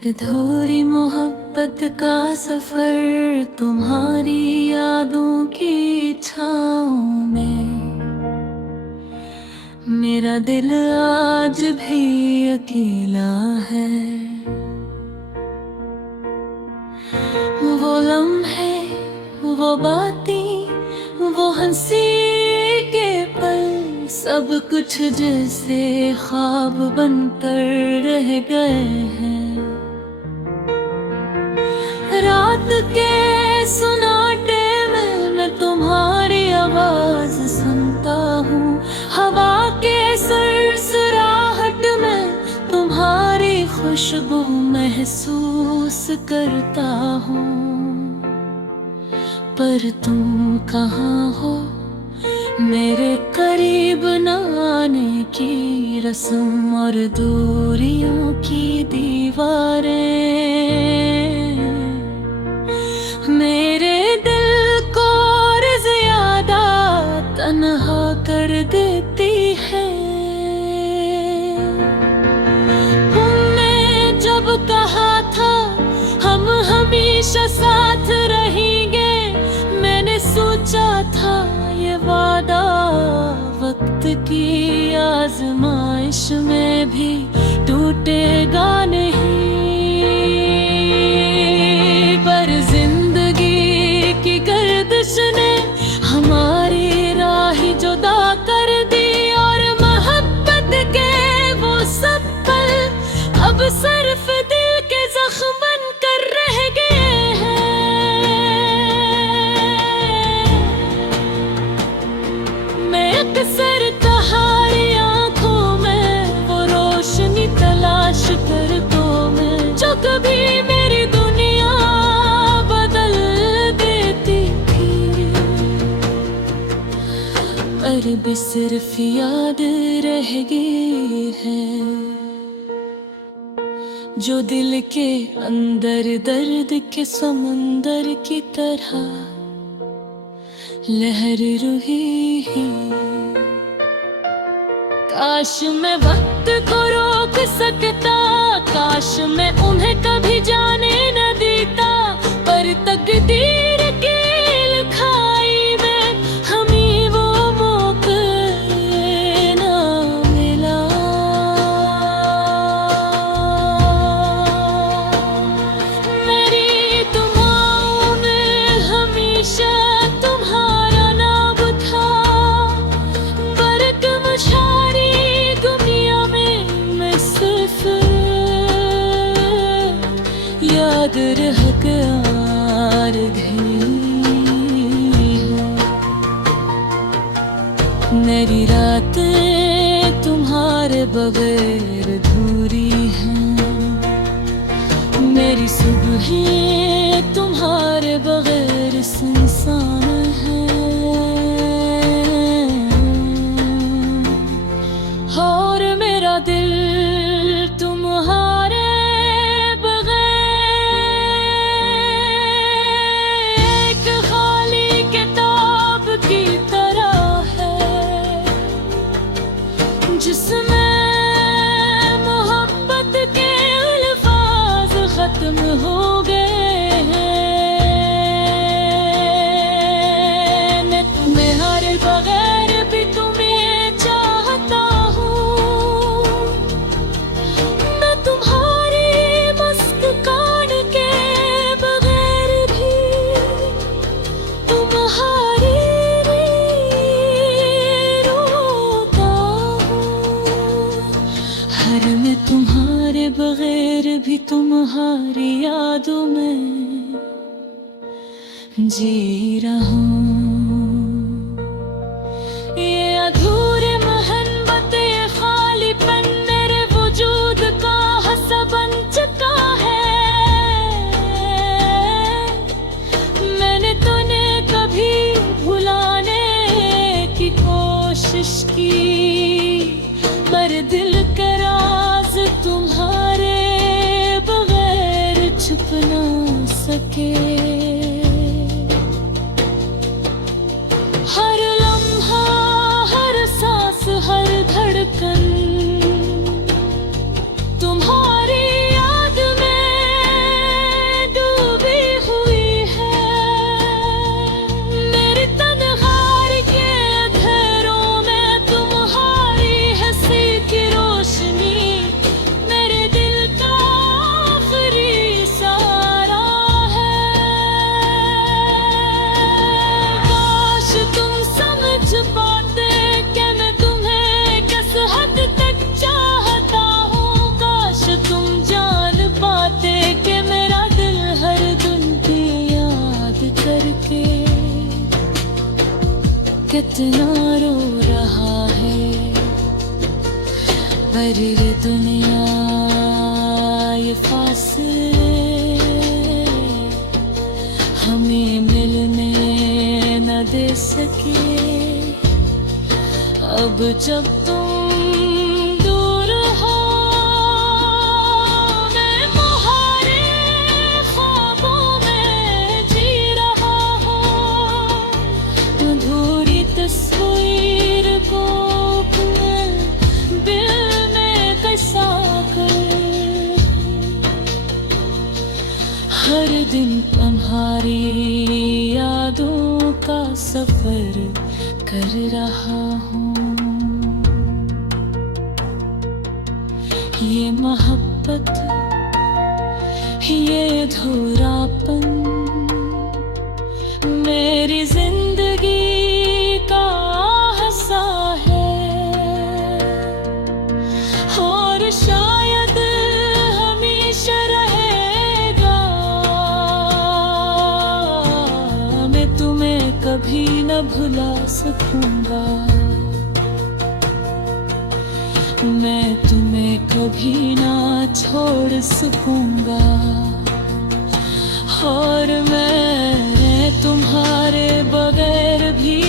अधूरी मोहब्बत का सफर तुम्हारी यादों की छाँव में। मेरा दिल आज भी अकेला है। वो लम्हे, वो बातें, वो हंसी के पल, सब कुछ जैसे ख्वाब बनकर रह गए हैं। रात के सुनाटे में मैं तुम्हारी आवाज सुनता हूँ। हवा के सरसराहट में तुम्हारी खुशबू महसूस करता हूँ। पर तुम कहाँ हो? मेरे करीब न आने की रस्म और दूरियों की दीवारें मेरे दिल को और ज्यादा तन्हा कर देती है। तुमने जब कहा था हम हमेशा साथ रहेंगे, मैंने सोचा था ये वादा वक्त की आजमाइश में भी टूटेगा नहीं। पर जिंदगी की गर्दिश ने हमारी राह जुदा कर दी, और मोहब्बत के वो सब पल अब सिर्फ दिल के जख्म बन कर रह गए हैं। मैं अक्सर तुम्हारी आंखों में वो रोशनी तलाश करता हूँ जो कभी मेरी दुनिया बदल देती थी। पर भी सिर्फ याद रह गई है जो दिल के अंदर दर्द के समंदर की तरह लहर रुही है। काश मैं वक्त को रोक सकता, काश मैं उन्हें कभी जाने न देता, पर तकदीर की लिखाई में हमें वो मौका न मिला। मेरी दुआओं में हमेशा तुम्हारा नाम था, पर तुम सारी दुनिया में मैं सिर्फ याद रह कर गई हूँ। मेरी रातें तुम्हारे बगैर अधूरी हैं, मेरी सुबहें तुम्हारे बगैर सुनसान है। और मेरा दिल तुम्हारे एक खाली किताब की तरह है, जिसमें मोहब्बत के अल्फाज खत्म हो गए हैं। मैं तुम्हारे बगैर भी तुम्हें चाहता हूँ, मैं तुम्हारी मुस्कान के बगैर भी तुम्हारी रोता हूँ। हर मैं तुम्हारे बगैर भी तुम्हारी यादों में जी रहा हूँ। ये अधूरी मोहब्बत, ये खालीपन मेरे वजूद का हिस्सा बन चुका है। मैंने तूने कभी भुलाने की कोशिश की, पर दिल का राज तुम्हारे बगैर छुप ना सके। हर लम्हा, हर सांस, हर धड़कन तुम्हारी याद में कितना रो रहा है, पर ये दुनिया ये फासले हमें मिलने न दे सके। अब जब तुम दूर हो, मैं तुम्हारे ख्वाबों में जी रहा हूँ। अधूरी तस्वीर को अपने दिल में कैसा कर, हर दिन तुम्हारी यादों का सफर कर रहा हूँ। ये मोहब्बत, ये अधूरापन मेरी जिंदगी का हिस्सा है, और शायद हमेशा रहेगा। मैं तुम्हें कभी न भुला सकूंगा, मैं तुम्हें कभी ना छोड़ सकूंगा, और मैं तुम्हारे बगैर भी